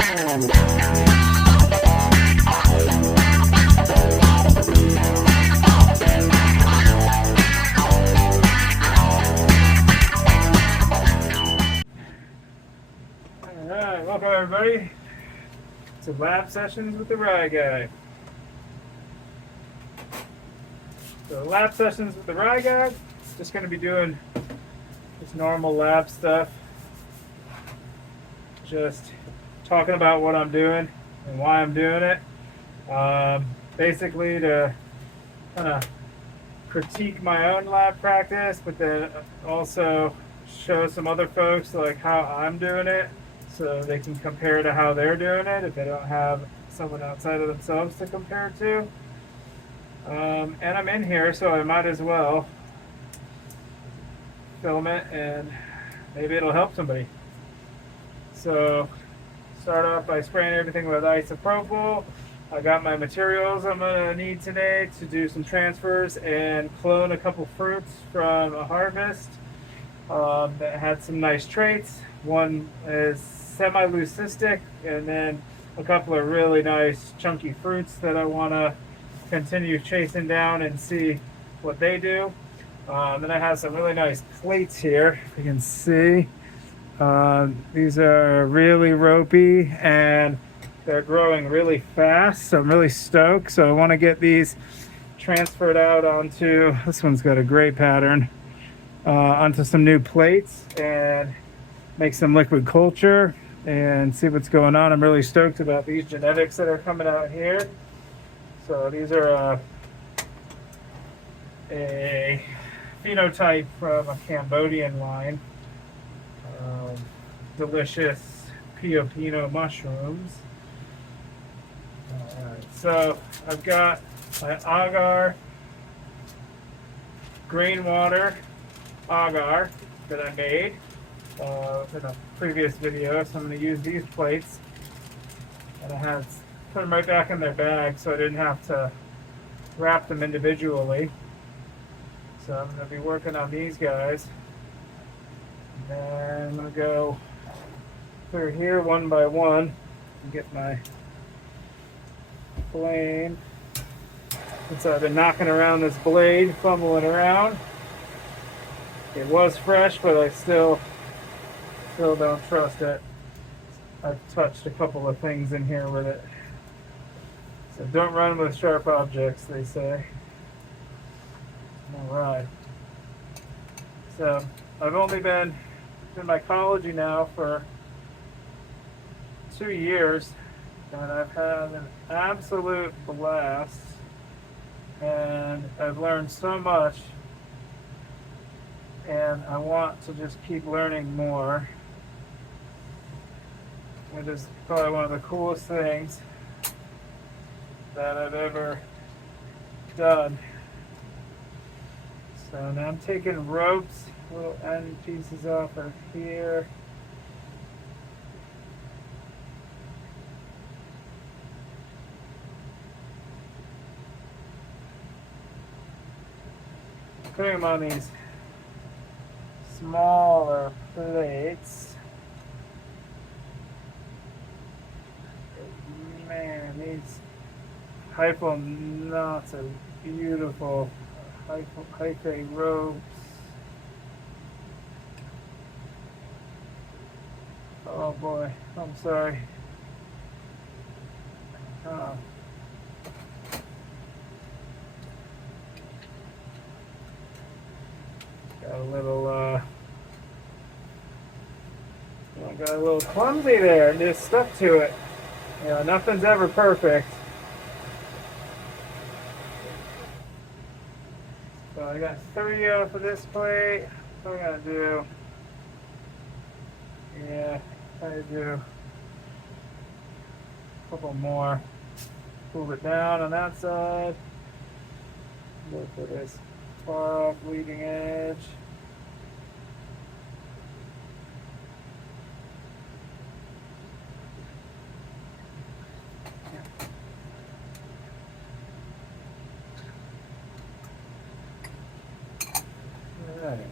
Alright, welcome everybody to Lab Sessions with the Rye Guy. So Lab Sessions with the Rye Guy, just going to be doing just normal lab stuff. Just talking about what I'm doing and why I'm doing it. Basically to kind of critique my own lab practice, but then also show some other folks like how I'm doing it, so they can compare to how they're doing it if they don't have someone outside of themselves to compare to. And I'm in here, so I might as well film it and maybe it'll help somebody. So start off by spraying everything with isopropyl. I got my materials I'm going to need today to do some transfers and clone a couple fruits from a harvest that had some nice traits. One is semi-leucistic, and then a couple of really nice chunky fruits that I want to continue chasing down and see what they do. Then I have some really nice plates here, if you can see. These are really ropey and they're growing really fast, so I'm really stoked. So I want to get these transferred out onto, this one's got a great pattern, onto some new plates and make some liquid culture and see what's going on. I'm really stoked about these genetics that are coming out here. So these are a phenotype from a Cambodian line. Delicious Pio mushrooms. Alright, so I've got my AGAR grain water AGAR that I made in a previous video, so I'm going to use these plates, and I had put them right back in their bag so I didn't have to wrap them individually. So I'm going to be working on these guys, and then I'm going to go through here one by one and get my plane. Since I've been knocking around this blade, fumbling around, it was fresh, but I still don't trust it. I've touched a couple of things in here with it. So don't run with sharp objects, they say. Alright. So I've only been in mycology now for 2 years, and I've had an absolute blast, and I've learned so much, and I want to just keep learning more. It is probably one of the coolest things that I've ever done. So now I'm taking ropes, little end pieces off of here. Putting them on these smaller plates. Man, these hypo knots are beautiful. Hyphae ropes. Oh boy, I'm sorry. Oh. Got a little clumsy there and just stuck to it. You know, nothing's ever perfect. So I got 3 off of this plate. What am I gonna do? Yeah, I do a couple more. Pull it down on that side. Look for this far off leading edge. Alright.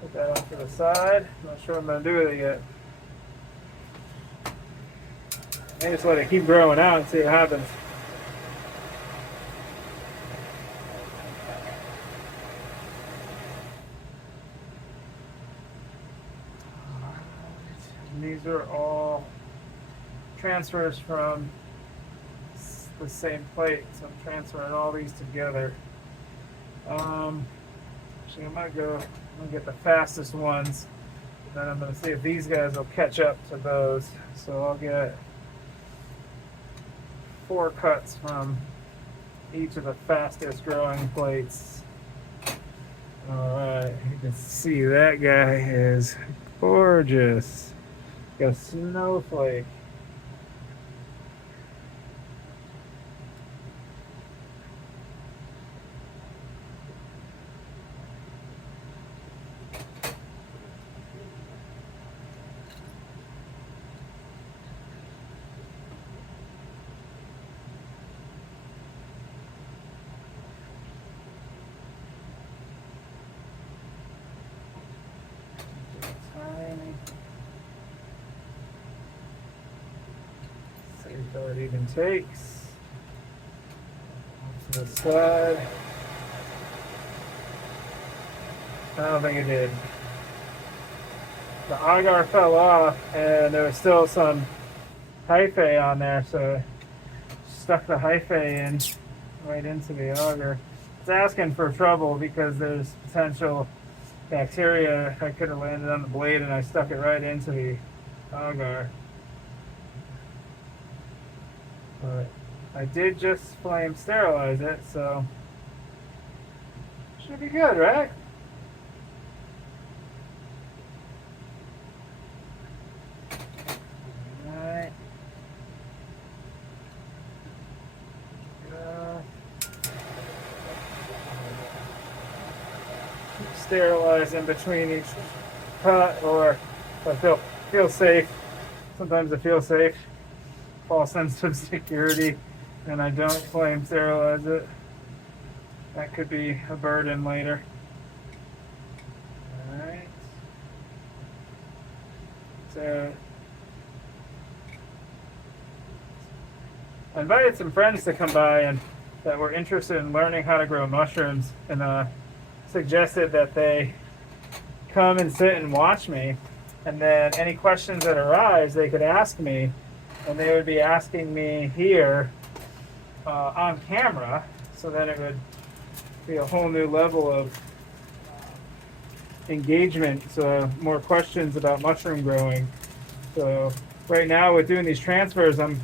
Put that off to the side. I'm not sure what I'm going to do with it yet. I just let it keep growing out and see what happens. And these are all transfers from the same plate, so I'm transferring all these together. Actually, I'm gonna get the fastest ones, and then I'm gonna see if these guys will catch up to those. So I'll get 4 cuts from each of the fastest growing plates. Alright, you can see that guy is gorgeous. Got a snowflake. See how it even takes. To the side. I don't think it did. The agar fell off, and there was still some hyphae on there, so I stuck the hyphae in right into the agar. It's asking for trouble because there's potential bacteria. I could have landed on the blade, and I stuck it right into the agar. But I did just flame sterilize it, so should be good, right? Alright. Sterilize in between each cut, or if I feel safe. Sometimes I feel safe. False sense of security, and I don't flame sterilize it. That could be a burden later. Alright. So I invited some friends to come by and that were interested in learning how to grow mushrooms, and suggested that they come and sit and watch me, and then any questions that arise they could ask me, and they would be asking me here on camera, so then it would be a whole new level of engagement, so more questions about mushroom growing. So right now with doing these transfers, I'm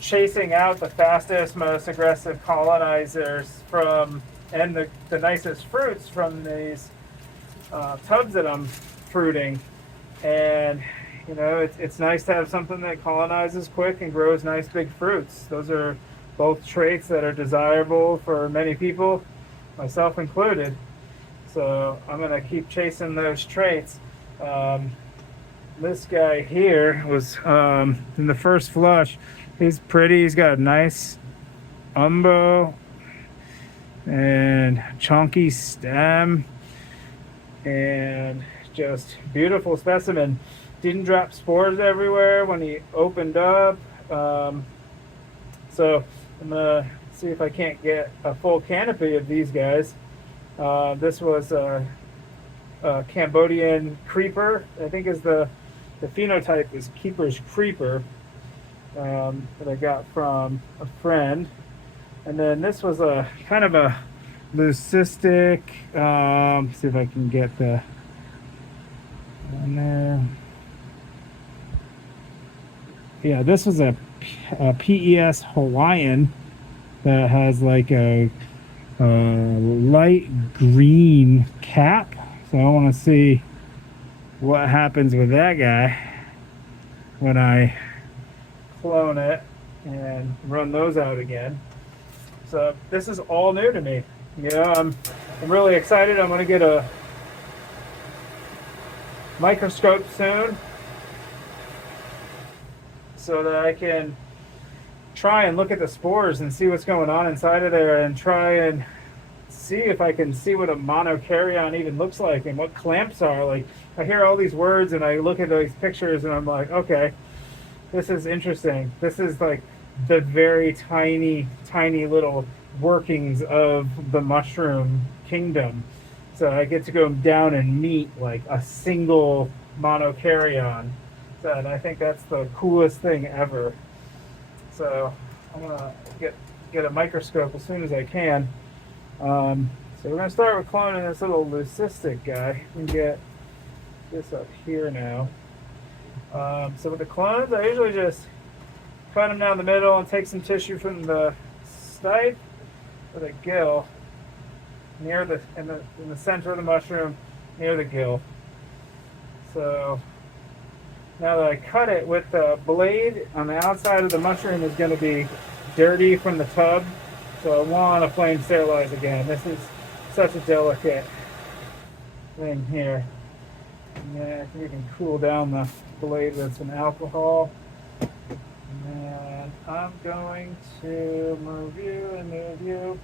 chasing out the fastest, most aggressive colonizers from, and the nicest fruits from these tubs that I'm fruiting. And you know, it's nice to have something that colonizes quick and grows nice big fruits. Those are both traits that are desirable for many people, myself included. So I'm gonna keep chasing those traits. This guy here was in the first flush. He's pretty. He's got a nice umbo and chunky stem and just beautiful specimen. Didn't drop spores everywhere when he opened up. So I'm gonna see if I can't get a full canopy of these guys. This was a Cambodian creeper. I think is the phenotype is keeper's creeper, that I got from a friend. And then this was a kind of a leucistic. See if I can get the on there. Yeah, this was a PES Hawaiian that has like a light green cap. So I want to see what happens with that guy when I clone it and run those out again. So this is all new to me. You know, I'm really excited. I'm going to get a microscope soon, so that I can try and look at the spores and see what's going on inside of there, and try and see if I can see what a monokaryon even looks like and what clamps are. Like, I hear all these words and I look at these pictures and I'm like, okay, this is interesting. This is like the very tiny, tiny little workings of the mushroom kingdom. So I get to go down and meet like a single monokaryon. So, and I think that's the coolest thing ever. So I'm gonna get a microscope as soon as I can. So we're gonna start with cloning this little leucistic guy. We can get this up here now. So with the clones, I usually just cut them down the middle and take some tissue from the stipe or the gill near in the center of the mushroom, near the gill. So now that I cut it with the blade on the outside of the mushroom is going to be dirty from the tub, so I want to flame sterilize again. This is such a delicate thing here. Yeah, I think we can cool down the blade with some alcohol. And I'm going to move you and move you.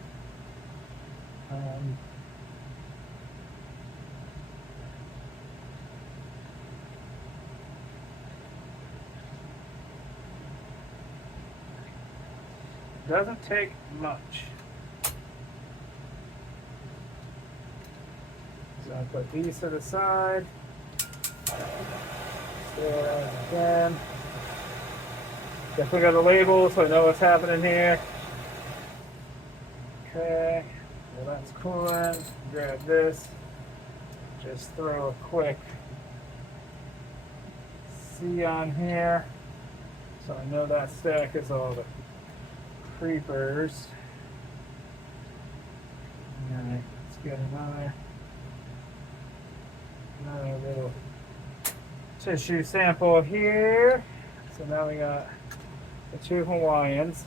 Doesn't take much. So I'll put these to the side. Sterilize again. Definitely got a label so I know what's happening here. Okay, well that's cooling. Grab this. Just throw a quick C on here. So I know that stack is all the creepers. Alright, let's get another little tissue sample here. So now we got the two Hawaiians.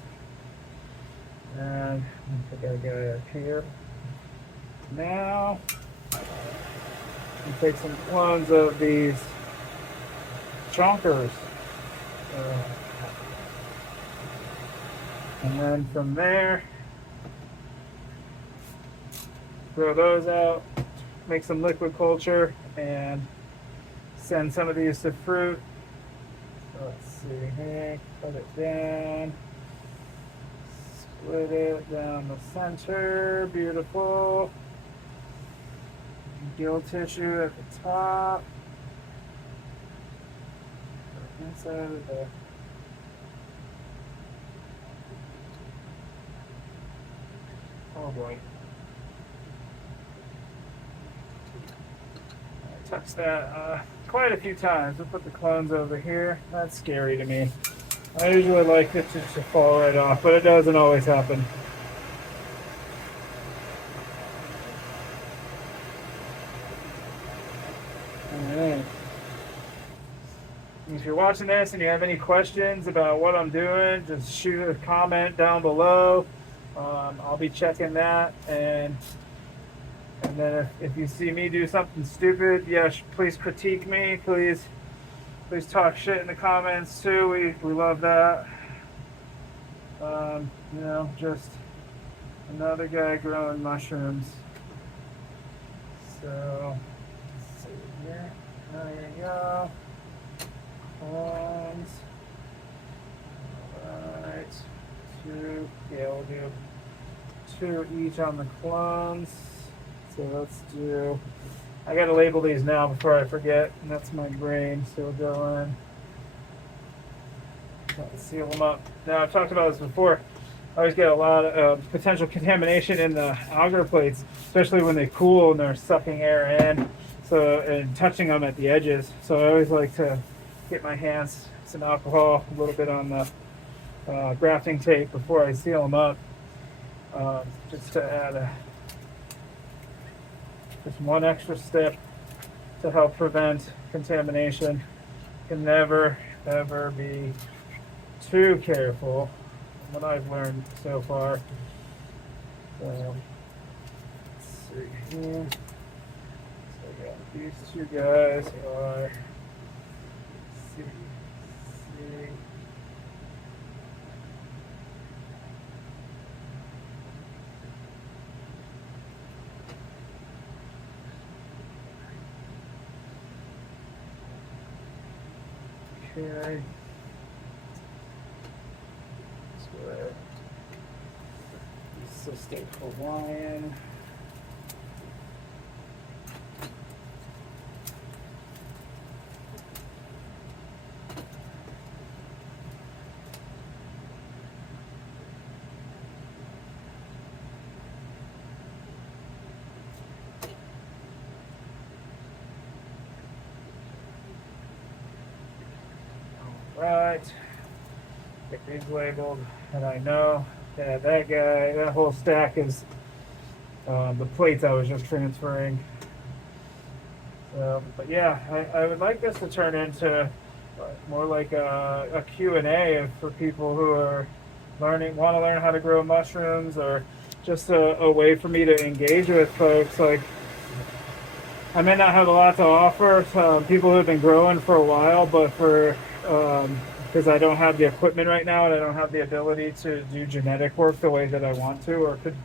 And I think I got it up here. Now we take some clones of these chonkers. And then from there, throw those out, make some liquid culture, and send some of these to fruit. So let's see here, cut it down, split it down the center, beautiful. Gill tissue at the top, inside of the oh boy. I touched that quite a few times. We'll put the clones over here. That's scary to me. I usually like it to fall right off, but it doesn't always happen. Alright. If you're watching this and you have any questions about what I'm doing, just shoot a comment down below. I'll be checking that, and then if you see me do something stupid, yes, please critique me. Please talk shit in the comments too. We love that. You know, just another guy growing mushrooms. So let's see here. There you go. Clones. Alright. Two. Yeah, we'll do two each on the clones. So let's do. I gotta label these now before I forget, and that's my brain. So we'll go in. Let's seal them up. Now I've talked about this before. I always get a lot of potential contamination in the agar plates, especially when they cool and they're sucking air in. So and touching them at the edges. So I always like to get my hands some alcohol, a little bit on the grafting tape before I seal them up, just to add just one extra step to help prevent contamination. Can never ever be too careful, from what I've learned so far. So let's see here. So I got these two guys are C. Okay. Cystic Hawaiian. Right, get these labeled, and I know that that guy, that whole stack is the plates I was just transferring. But yeah, I would like this to turn into more like a Q&A for people who are want to learn how to grow mushrooms, or just a way for me to engage with folks. Like, I may not have a lot to offer people who have been growing for a while, but because I don't have the equipment right now and I don't have the ability to do genetic work the way that I want to, or could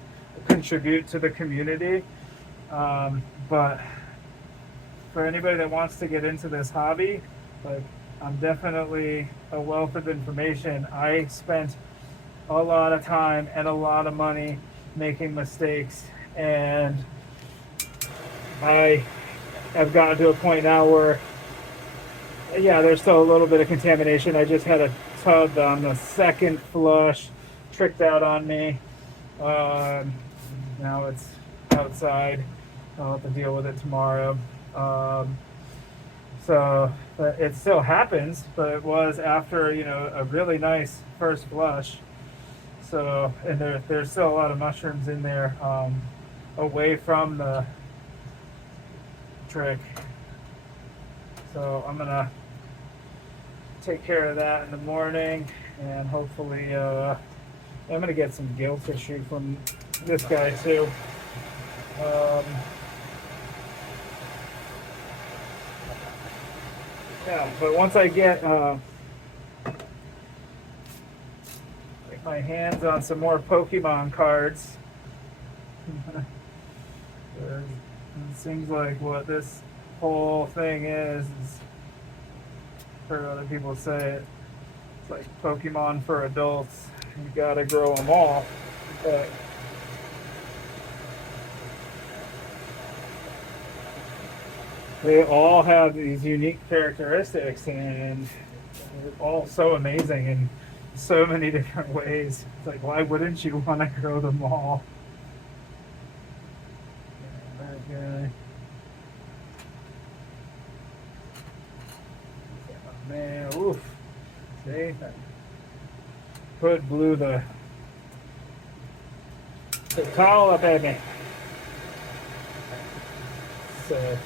contribute to the community. But for anybody that wants to get into this hobby, like, I'm definitely a wealth of information. I spent a lot of time and a lot of money making mistakes, and I have gotten to a point now where, yeah, there's still a little bit of contamination. I just had a tub on the second flush tricked out on me. Now it's outside. I'll have to deal with it tomorrow. So but it still happens, but it was after, a really nice first flush. So, and there's still a lot of mushrooms in there, away from the trick. So I'm gonna take care of that in the morning, and hopefully I'm gonna get some gill tissue from this guy too. Yeah, but once I get my hands on some more Pokemon cards, it seems like what this whole thing is heard other people say it, it's like Pokemon for adults. You gotta grow them all, but they all have these unique characteristics, and they're all so amazing in so many different ways. It's like, why wouldn't you want to grow them all? That guy. Oh, man, oof. See? That hood blew the towel up at me. So,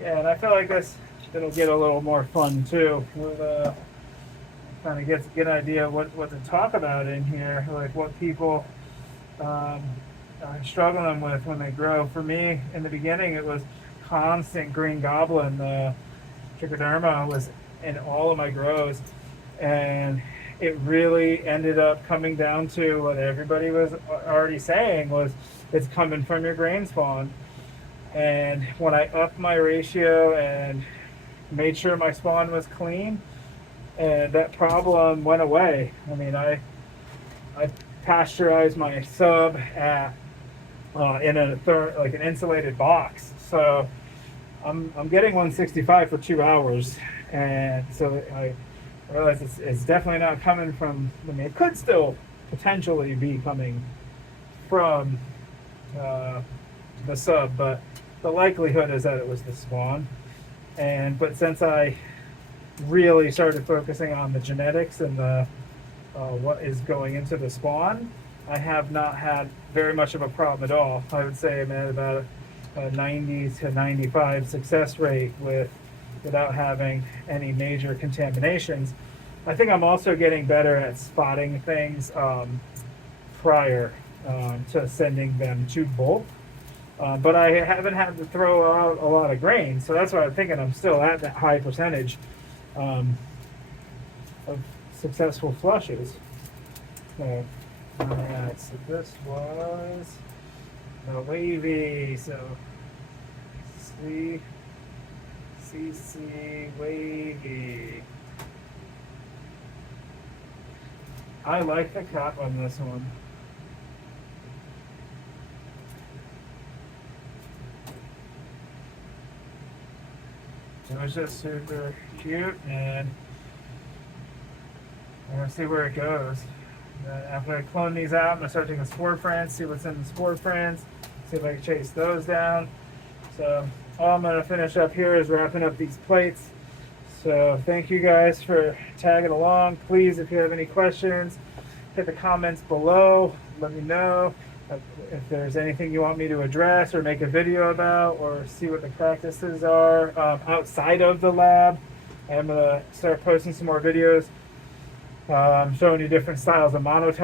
yeah, and I feel like it'll get a little more fun too. We'll kind of get an idea of what to talk about in here, like what people are struggling with when they grow. For me, in the beginning, it was constant green goblin. The trichoderma was in all of my grows, and it really ended up coming down to what everybody was already saying, was it's coming from your grain spawn. And when I upped my ratio and made sure my spawn was clean, and that problem went away. I mean, I pasteurized my sub at in like an insulated box, so I'm getting 165 for 2 hours, and so I realized it's definitely not coming from. I mean, it could still potentially be coming from the sub, but the likelihood is that it was the spawn. But since I really started focusing on the genetics and the what is going into the spawn, I have not had very much of a problem at all. I would say I'm at about a 90 to 95 success rate without having any major contaminations. I think I'm also getting better at spotting things prior to sending them to bulk. But I haven't had to throw out a lot of grain, so that's why I'm thinking I'm still at that high percentage of successful flushes. So, alright, so this was the wavy, so CC wavy. I like the cap on this one. It was just super cute, and I'm gonna see where it goes. I'm gonna clone these out. I'm gonna start taking spore friends, see what's in the spore friends, see if I can chase those down. So all I'm gonna finish up here is wrapping up these plates. So thank you guys for tagging along. Please, if you have any questions, hit the comments below. Let me know if there's anything you want me to address or make a video about, or see what the practices are outside of the lab. I'm gonna start posting some more videos showing you different styles of monotone.